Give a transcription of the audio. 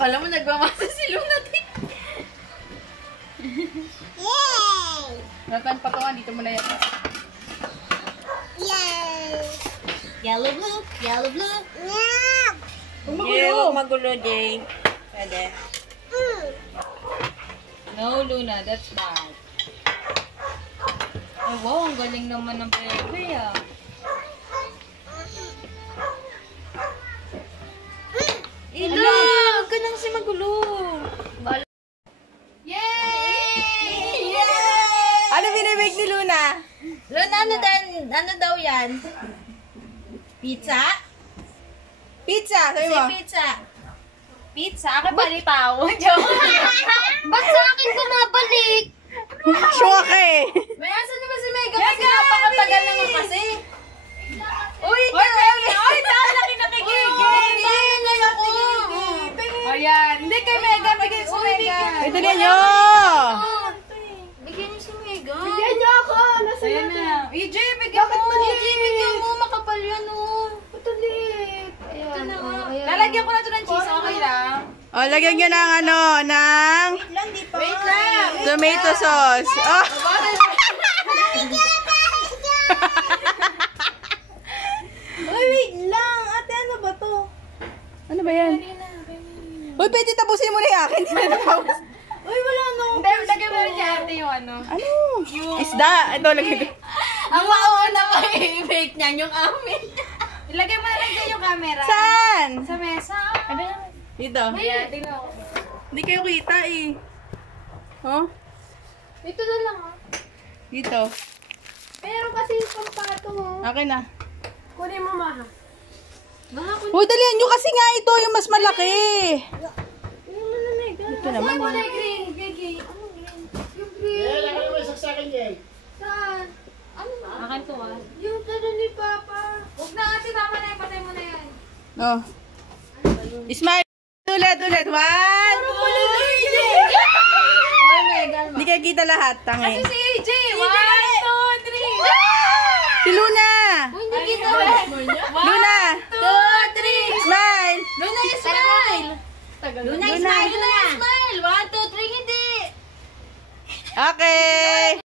Akala mo nagmamasa si Luna. Yay! Nathan pa to, dito mo na yan. Yay! Yellow blue, yellow blue. Yeah! Huwag magulo, Jay. Pwede. No, Luna, that's bad. Oh, wow, ang galing naman ng bebe, ah. Ila, huwag ka nang si magulo. Yay! Ano binibig ni Luna? Luna, ano daw yan? Pizza? Pizza, sabi Si mo. pizza. Pizza? Akin palitaw. Joke. Ba't sa akin bumabalik? Shock eh. May asa naman si Mega kasi napakatagal naman kasi. Uy, laki nakigigil. Hindi na ako. Ayan, hindi kay Mega, bigay si Mega. Ito din nyo. Bigyan niyo si Mega. Bigyan niyo ako! Nasa Ayan na. EJ, bigyan mo. Bigyan mo, makapal yan oh. Patulit! Ito na nga. Lalagyan ko na ito ng cheese, okay lang? O, lagyan nyo ng ng Lang, di pa. Wait lang. tomato sauce. Oh. Uy, wait lang! Ate, ano ba to? Ano ba yan? Uy, pwede tapusin mo na yung akin. Uy, wala no! Hindi, lagyan mo rin niya ate yung ano. Ano? Isda. Ito, lagyan ko. Ang mauna pa i-bake niyan yung amin. Ilagay mo na lang dyan yung camera. Saan? Sa mesa. Ano yan? Dito. Ayan, tingnan ko. Hindi kayo kita eh. Oh? Ito na lang ah. Dito. Pero kasi yung pampato mo. Akin na. Kunin mo, maha. Baka ko. Uy, dalihan nyo kasi nga ito yung mas malaki. Kunin mo na, Mega. Ito naman. Ano na green? Gigi. Ano green? Yung green. Saan? Ano ba? Akan to ah. Yung tanong ni Papa. Huwag na ate, tama na yung patay mo na yan. Oh. Smile. Ulit. One. Oh, Megan. Hindi kayo kita lahat. Tangi. Si AJ. 1, 2, 3. Si Luna. Hindi kita. Luna. 2, 3. Smile. Luna, smile. Luna. Luna, smile. 1, 2, 3, hindi. Okay.